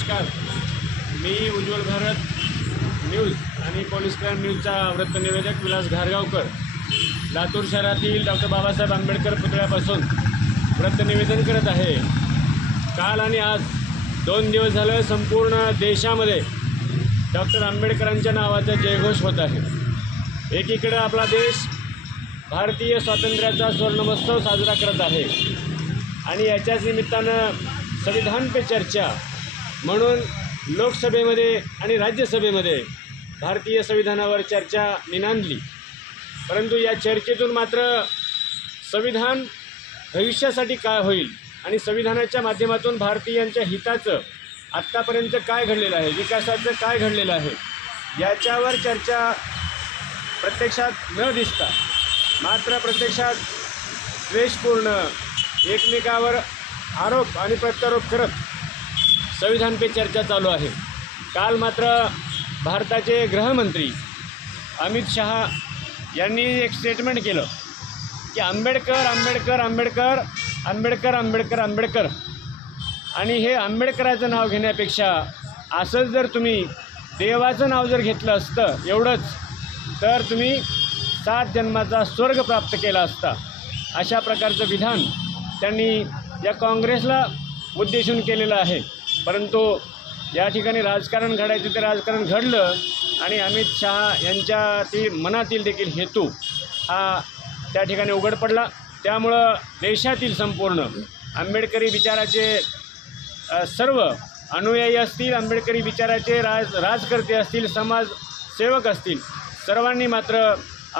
नमस्कार. मी उज्ज्वल भारत न्यूज आणि पोलीस क्राईम न्यूजचा वृत्तनिवेदक विलास घारगावकर. लातूर शहरातील डॉक्टर बाबासाहेब आंबेडकर पुतळ्यापासून वृत्तनिवेदन करत आहे. काल आणि आज दोन दिवस झालं संपूर्ण देशामध्ये डॉक्टर आंबेडकरांच्या नावाचा जयघोष होत आहे. एकीकडे आपला देश भारतीय स्वातंत्र्याचा स्वर्णमहोत्सव साजरा करत आहे आणि याच्याच निमित्तानं संविधान पे चर्चा म्हणून लोकसभेमध्ये आणि राज्यसभेमध्ये भारतीय संविधानावर चर्चा निनांदली परंतु या चर्चेतून मात्र संविधान भविष्यासाठी काय होईल आणि संविधानाच्या माध्यमातून भारतीयांच्या हिताचं आत्तापर्यंत काय घडलेलं आहे विकासाचं काय घडलेलं आहे याच्यावर चर्चा प्रत्यक्षात न दिसता मात्र प्रत्यक्षात द्वेषपूर्ण एकमेकावर आरोप आणि प्रत्यारोप करत संविधान पे चर्चा चालू आहे. काल मात्र भारताचे गृहमंत्री अमित शहा यांनी एक स्टेटमेंट केलं की आंबेडकर आंबेडकर आंबेडकर आंबेडकर आंबेडकर आंबेडकर आणि हे आंबेडकराचं नाव घेण्यापेक्षा असंच जर तुम्ही देवाचं नाव जर घेतलं असतं एवढंच तर तुम्ही सात जन्माचा स्वर्ग प्राप्त केला असता. अशा प्रकारचं विधान त्यांनी या काँग्रेसला उद्देशून केलेलं आहे. परंतु या ठिकाणी राजकारण घडायचं ते राजकारण घडलं आणि अमित शहा यांच्या ती मनातील देखील हेतू हा त्या ठिकाणी उघड पडला. त्यामुळं देशातील संपूर्ण आंबेडकरी विचाराचे सर्व अनुयायी असतील आंबेडकरी विचाराचे राज राजकर्ते असतील समाजसेवक असतील सर्वांनी मात्र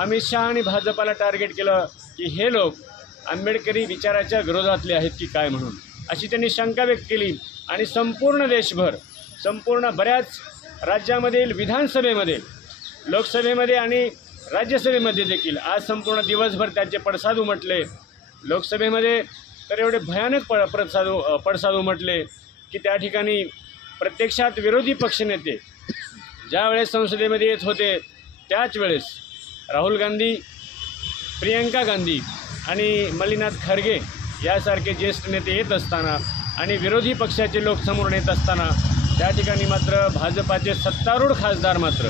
अमित शहा आणि भाजपाला टार्गेट केलं की हे लोक आंबेडकरी विचाराच्या विरोधातले आहेत की काय म्हणून. अशी त्यांनी शंका व्यक्त केली. आणि संपूर्ण देशभर संपूर्ण बऱ्याच राज्यामधील विधानसभेमध्ये लोकसभेमध्ये आणि राज्यसभेमध्ये देखील आज संपूर्ण दिवसभर त्याचे पडसाद उमटले. लोकसभेमध्ये तर एवढे भयानक प पडसाद पडसाद उमटले की त्या ठिकाणी प्रत्यक्षात विरोधी पक्षनेते ज्या वेळेस संसदेमध्ये येत होते त्याच वेळेस राहुल गांधी प्रियंका गांधी आणि मल्लिनाथ खरगे यासारखे ज्येष्ठ नेते येत असताना आणि विरोधी पक्षाचे लोक समोर येत असताना त्या ठिकाणी मात्र भाजपाचे सत्तारूढ खासदार मात्र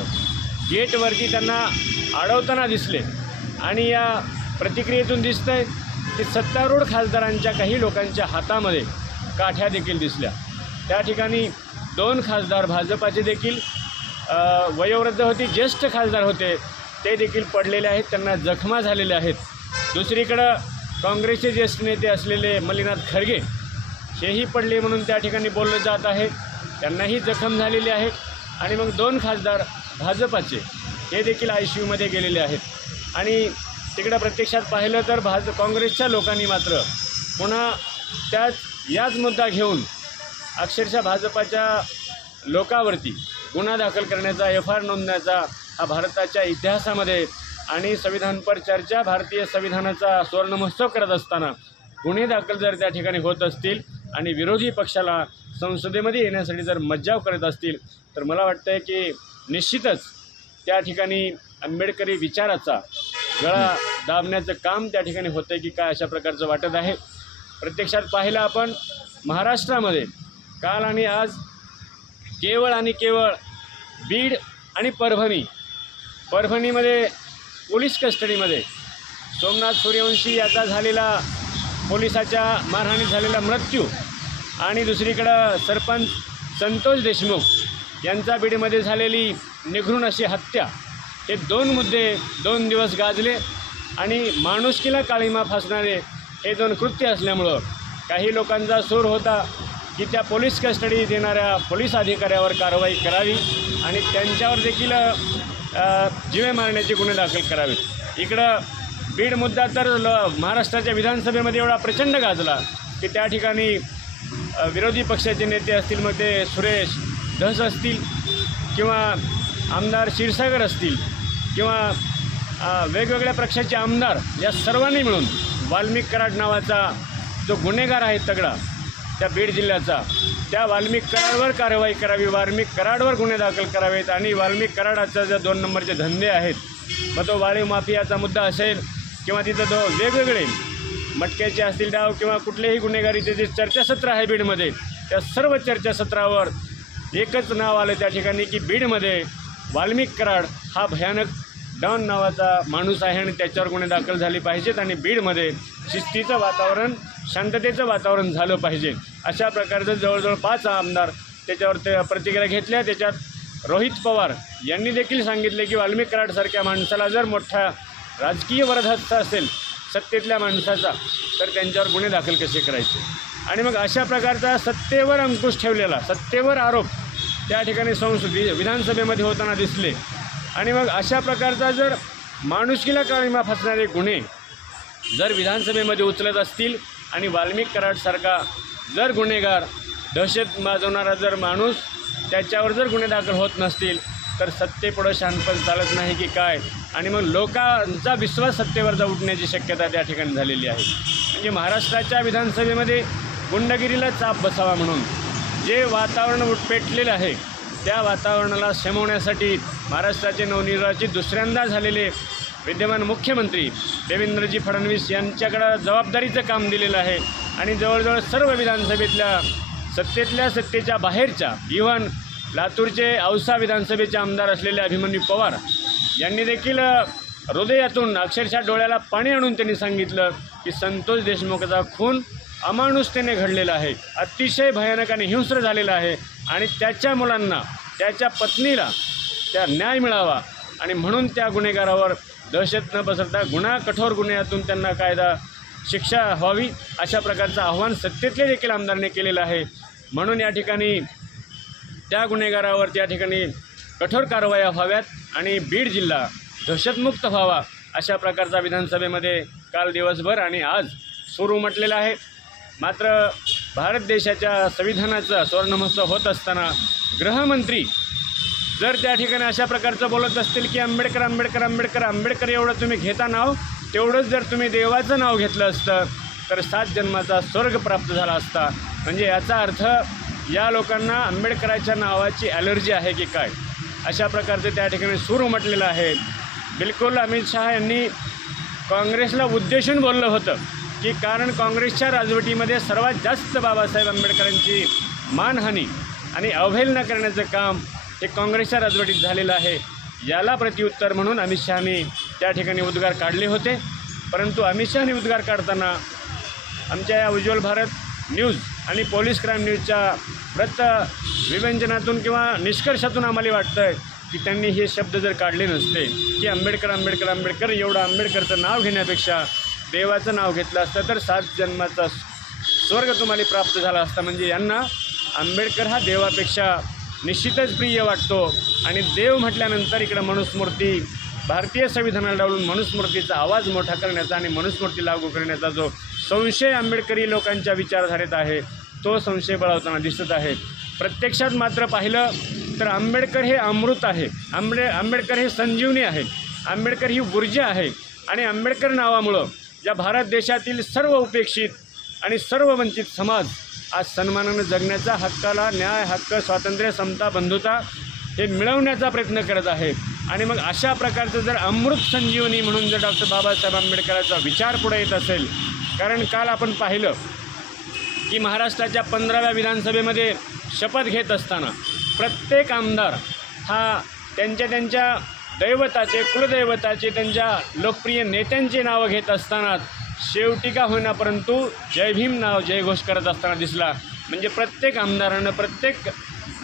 गेटवरती त्यांना अडवताना दिसले. आणि या प्रतिक्रियेतून दिसतं आहे की सत्तारूढ खासदारांच्या काही लोकांच्या हातामध्ये काठ्या देखील दिसल्या. त्या ठिकाणी दोन खासदार भाजपाचे देखील वयोवृद्ध होती ज्येष्ठ खासदार होते ते देखील पडलेले आहेत त्यांना जखमा झालेल्या आहेत. दुसरीकडं काँग्रेसचे ज्येष्ठ नेते असलेले मल्लिनाथ खरगे हेही पडले म्हणून त्या ठिकाणी बोललं जात आहे. त्यांनाही जखम झालेली आहे आणि मग दोन खासदार भाजपाचे हे देखील आय सी यूमध्ये गेलेले आहेत. आणि तिकडं प्रत्यक्षात पाहिलं तर भाज काँग्रेसच्या लोकांनी मात्र पुन्हा त्याच याच मुद्दा घेऊन अक्षरशः भाजपाच्या लोकावरती गुन्हा दाखल करण्याचा एफ आर नोंदण्याचा हा भारताच्या इतिहासामध्ये आणि संविधानपर चर्चा भारतीय संविधानाचा सुवर्णमहोत्सव करत असताना गुन्हे दाखल जर त्या ठिकाणी होत असतील आणि विरोधी पक्षाला संसदेमध्ये येण्यासाठी जर मज्जाव करत असतील तर मला वाटतं आहे की निश्चितच त्या ठिकाणी आंबेडकरी विचाराचा गळा दाबण्याचं काम त्या ठिकाणी होतं आहे की काय अशा प्रकारचं वाटत आहे. प्रत्यक्षात पाहिलं आपण महाराष्ट्रामध्ये काल आणि आज केवळ आणि केवळ बीड आणि परभणी परभणीमध्ये पोलीस कस्टडीमध्ये सोमनाथ सूर्यवंशी याचा झालेला पोलिसाच्या मारहाणीत झालेला मृत्यू आणि दुसरीकडं सरपंच संतोष देशमुख यांचा बीडमध्ये झालेली निघृण अशी हत्या. हे दोन मुद्दे दोन दिवस गाजले आणि माणुसकीला काळीमा फासणारे हे दोन कृत्य असल्यामुळं काही लोकांचा सूर होता की त्या पोलीस कस्टडी देणाऱ्या पोलीस अधिकाऱ्यावर कारवाई करावी आणि त्यांच्यावर देखील जिवे जीवे मारण्याचे गुन्हे दाखल करावेत. इकडं बीड मुद्दा तर ल महाराष्ट्राच्या विधानसभेमध्ये एवढा प्रचंड गाजला की त्या ठिकाणी विरोधी पक्षाचे नेते असतील मग ते सुरेश धस असतील किंवा आमदार क्षीरसागर असतील किंवा वेगवेगळ्या पक्षाचे आमदार या सर्वांनी मिळून वाल्मिक कराड नावाचा जो गुन्हेगार आहे तगडा त्या बीड जिल्ह्याचा त्या वाल्मिक कराडवर कारवाई करावी वाल्मिक कराडवर गुन्हे दाखल करावेत आणि वाल्मिक कराडाचा ज्या दोन नंबरचे धंदे आहेत मग तो वाळीव माफियाचा मुद्दा असेल किंवा तिथं द वेगवेगळे मटक्याचे असतील डाव किंवा कुठलेही गुन्हेगारीचे जे चर्चासत्र आहे बीडमध्ये त्या सर्व चर्चासत्रावर एकच नाव आलं त्या ठिकाणी की बीडमध्ये वाल्मिक कराड हा भयानक डॉन नावाचा माणूस आहे आणि त्याच्यावर गुन्हे दाखल झाले पाहिजेत आणि बीडमध्ये शिस्तीचं वातावरण शांततेचं वातावरण झालं पाहिजे. अशा प्रकारचं जवळजवळ पाच आमदार त्याच्यावर ते प्रतिक्रिया घेतल्या. त्याच्यात रोहित पवार यांनी देखील सांगितले की वाल्मिक कराडसारख्या माणसाला जर मोठ्या राजकीय वरदहस्त असेल सत्तेतल्या माणसाचा तर त्यांच्यावर गुन्हे दाखल कसे करायचे? आणि मग अशा प्रकारचा सत्तेवर अंकुश ठेवलेला सत्तेवर आरोप त्या ठिकाणी संसदी विधानसभेमध्ये होताना दिसले. आणि मग अशा प्रकारचा जर माणुसकीला काळीमा फसणारे गुन्हे जर विधानसभेमध्ये उचलत असतील आणि वाल्मिक कराडसारखा जर गुन्हेगार दहशत माजवणारा जर माणूस त्याच्यावर जर गुन्हे दाखल होत नसतील तर सत्तेपुढं शांतपण चालत नाही की काय? आणि मग लोकांचा विश्वास सत्तेवर उठण्याची शक्यता त्या ठिकाणी झालेली आहे. म्हणजे महाराष्ट्राच्या विधानसभेमध्ये गुंडगिरीला चाप बसावा म्हणून जे वातावरण उठपेटलेलं आहे त्या वातावरणाला शमवण्यासाठी महाराष्ट्राचे नवनिर्वाचित दुसऱ्यांदा झालेले विद्यमान मुख्यमंत्री देवेंद्रजी फडणवीस यांच्याकडं जबाबदारीचं काम दिलेलं आहे. आणि जवळजवळ सर्व विधानसभेतल्या सत्तेतल्या सत्तेच्या बाहेरच्या इव्हन लातूरचे औसा विधानसभेचे आमदार असलेले अभिमन्यू पवार यांनी देखील हृदयातून अक्षरशः डोळ्याला पाणी आणून त्यांनी सांगितलं की संतोष देशमुखचा खून अमानुषतेने घडलेला आहे. अतिशय भयानक आणि हिंस्र झालेला आहे आणि त्याच्या मुलांना त्याच्या पत्नीला त्या न्याय मिळावा आणि म्हणून त्या गुन्हेगारावर दहशत न पसरता गुन्हा कठोर गुन्ह्यातून त्यांना कायदा शिक्षा व्हावी अशा प्रकारचं आव्हान सत्तेतले देखील आमदारांनी केलेलं आहे. म्हणून या ठिकाणी त्या गुन्हेगारावर त्या ठिकाणी कठोर कारवाया व्हाव्यात आणि बीड जिल्हा दहशतमुक्त व्हावा अशा प्रकारचा विधानसभेमध्ये काल दिवसभर आणि आज सुरू म्हटलेला आहे. मात्र भारत देशाच्या संविधानाचा सुवर्णमहोत्सव होत असताना गृहमंत्री जर त्या ठिकाणी अशा प्रकारचं बोलत असतील की आंबेडकर आंबेडकर आंबेडकर आंबेडकर एवढं तुम्ही घेता नाव तेवढंच जर तुम्ही देवाचं नाव घेतलं असतं तर सात जन्माचा स्वर्ग प्राप्त झाला असता. म्हणजे याचा अर्थ या लोकांना आंबेडकराच्या नावाची ॲलर्जी आहे की काय? अशा प्रकारचे त्या ठिकाणी सूर उमटलेलं आहे. बिलकुल अमित शहा यांनी काँग्रेसला उद्देशून बोललं होतं की कारण काँग्रेसच्या राजवटीमध्ये सर्वात जास्त बाबासाहेब आंबेडकरांची मानहानी आणि अवहेलना करण्याचं काम हे काँग्रेसच्या राजवटीत झालेलं आहे. याला प्रत्युत्तर म्हणून अमित शहानी त्या ठिकाणी उद्गार काढले होते. परंतु अमित शहानी उद्गार काढताना आमच्या या उज्ज्वल भारत न्यूज आणि पोलीस क्राईम न्यूजच्या वृत्त विव्यंजनातून किंवा निष्कर्षातून आम्हाला वाटतं आहे की त्यांनी हे शब्द जर काढले नसते की आंबेडकर आंबेडकर आंबेडकर एवढं आंबेडकरचं नाव घेण्यापेक्षा देवाचं नाव घेतलं असतं तर सात जन्माचा स्वर्ग तुम्हाला प्राप्त झाला असता. म्हणजे यांना आंबेडकर हा देवापेक्षा निश्चितच प्रिय वाटतो. आणि देव म्हटल्यानंतर इकडं मनुस्मृती भारतीय संविधानाला डावलून मनुस्मृतीचा आवाज मोठा करण्याचा आणि मनुस्मृती लागू करण्याचा जो संशय आंबेडकरी लोकांच्या विचारधारेत आहे तो संशय बळावताना दिसत आहे प्रत्यक्षात मात्र पाहिलं तर आंबेडकर हे अमृत आहे. आंबे आंबेडकर हे संजीवनी आहे. आंबेडकर ही ऊर्जा आहे. आणि आंबेडकर नावामुळं या भारत देशातील सर्व उपेक्षित आणि सर्व वंचित समाज आज सन्मानानं जगण्याचा हक्काला न्याय हक्क स्वातंत्र्य समता बंधुता हे मिळवण्याचा प्रयत्न करत आहे आणि मग अशा प्रकारचं जर अमृत संजीवनी म्हणून जर डॉक्टर बाबासाहेब आंबेडकरांचा विचार पुढे येत असेल कारण काल आपण पाहिलं की महाराष्ट्राच्या पंधराव्या विधानसभेमध्ये शपथ घेत असताना प्रत्येक आमदार हा त्यांच्या त्यांच्या दैवताचे कुलदैवताचे त्यांच्या लोकप्रिय नेत्यांची नावं घेत असतानाच शेवटी का होईना परंतु जय भीम नाव जयघोष करत असताना दिसला. म्हणजे प्रत्येक आमदारानं प्रत्येक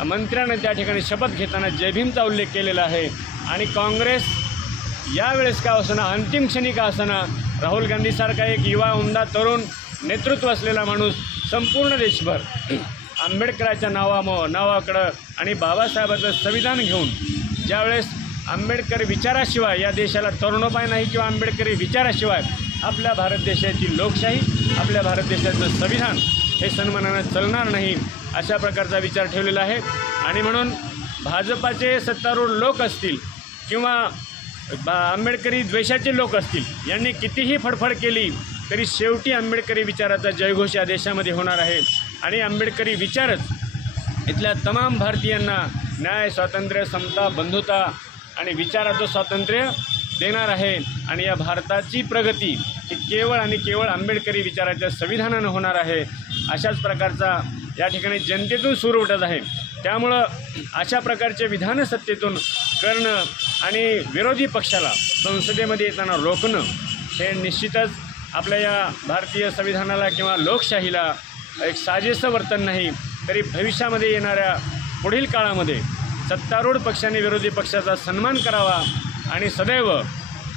मंत्र्यानं त्या ठिकाणी शपथ घेताना जय भीमचा उल्लेख केलेला आहे. आणि काँग्रेस यावेळेस का असना अंतिम क्षणी का असना राहुल गांधीसारखा एक युवा उमदा तरुण नेतृत्व असलेला माणूस संपूर्ण देशभर आंबेडकराच्या नावा नावाकडं आणि बाबासाहेबाचं संविधान घेऊन ज्यावेळेस आंबेडकर विचाराशिवाय या देशाला तरुणोपाय नाही किंवा आंबेडकरी विचाराशिवाय आपल्या भारत देशाची लोकशाही आपल्या भारत देशाचं संविधान हे सन्मानानं चालणार नाही अशा प्रकारचा विचार ठेवलेला आहे. आणि म्हणून भाजपाचे सत्तारूढ लोक असतील किंवा बा आंबेडकरी द्वेषाचे लोक असतील यांनी कितीही फडफड केली तरी शेवटी आंबेडकरी विचाराचा जयघोष या देशामध्ये होणार आहे. आणि आंबेडकरी विचारच इथल्या तमाम भारतीयांना न्याय स्वातंत्र्य समता बंधुता आणि विचाराचं स्वातंत्र्य देणार आहे. आणि या भारताची प्रगती ही केवळ आणि केवळ आंबेडकरी विचाराच्या संविधानानं होणार आहे. अशाच प्रकारचा या ठिकाणी जनतेतून सूर उठत आहे. त्यामुळं अशा प्रकारचे विधानं सत्तेतून करणं आणि विरोधी पक्षाला संसदेमध्ये येताना रोखणं हे निश्चितच आपल्या या भारतीय संविधानाला किंवा लोकशाहीला एक साजेसं वर्तन नाही तरी भविष्यामध्ये येणाऱ्या पुढील काळामध्ये सत्तारूढ पक्षाने विरोधी पक्षाचा सन्मान करावा आणि सदैव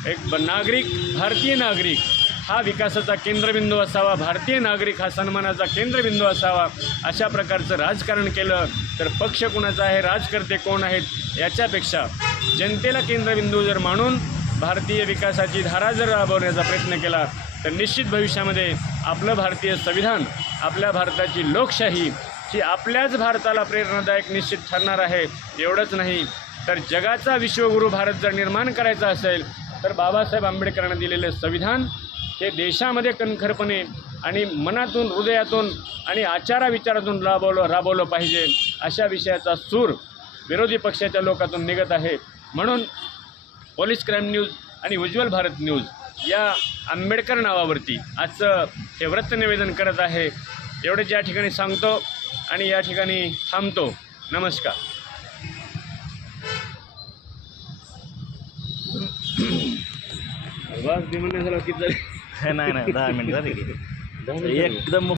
एक नागरिक भारतीय नागरिक हा विकासाचा केंद्रबिंदू असावा भारतीय नागरिक हा सन्मानाचा केंद्रबिंदू असावा अशा प्रकारचं राजकारण केलं तर पक्ष कुणाचा आहे राजकर्ते कोण आहेत याच्यापेक्षा जनतेला केंद्रबिंदू जर मानून भारतीय विकासाची धारा जर राबवण्याचा प्रयत्न केला तर निश्चित भविष्यामध्ये आपलं भारतीय संविधान आपल्या भारताची लोकशाही ही आपल्याच भारताला प्रेरणादायक निश्चित ठरणार आहे एवढंच नाही. तर जगाचा विश्वगुरू भारत जर निर्माण करायचा असेल तर बाबासाहेब आंबेडकरांना दिलेले संविधान हे देशामध्ये कणखरपणे आणि मनातून हृदयातून आणि आचारा विचारातून राबवलं राबवलं पाहिजे अशा विषयाचा सूर विरोधी पक्षाच्या लोकातून निघत आहे. म्हणून पोलीस क्राईम न्यूज आणि उज्ज्वल भारत न्यूज या आंबेडकर नावावरती आजचं हे वृत्तनिवेदन करत आहे. एवढंच या ठिकाणी सांगतो आणि या ठिकाणी थांबतो. नमस्कार. बस नाही नाही दहा मिनिट झाले. की एकदम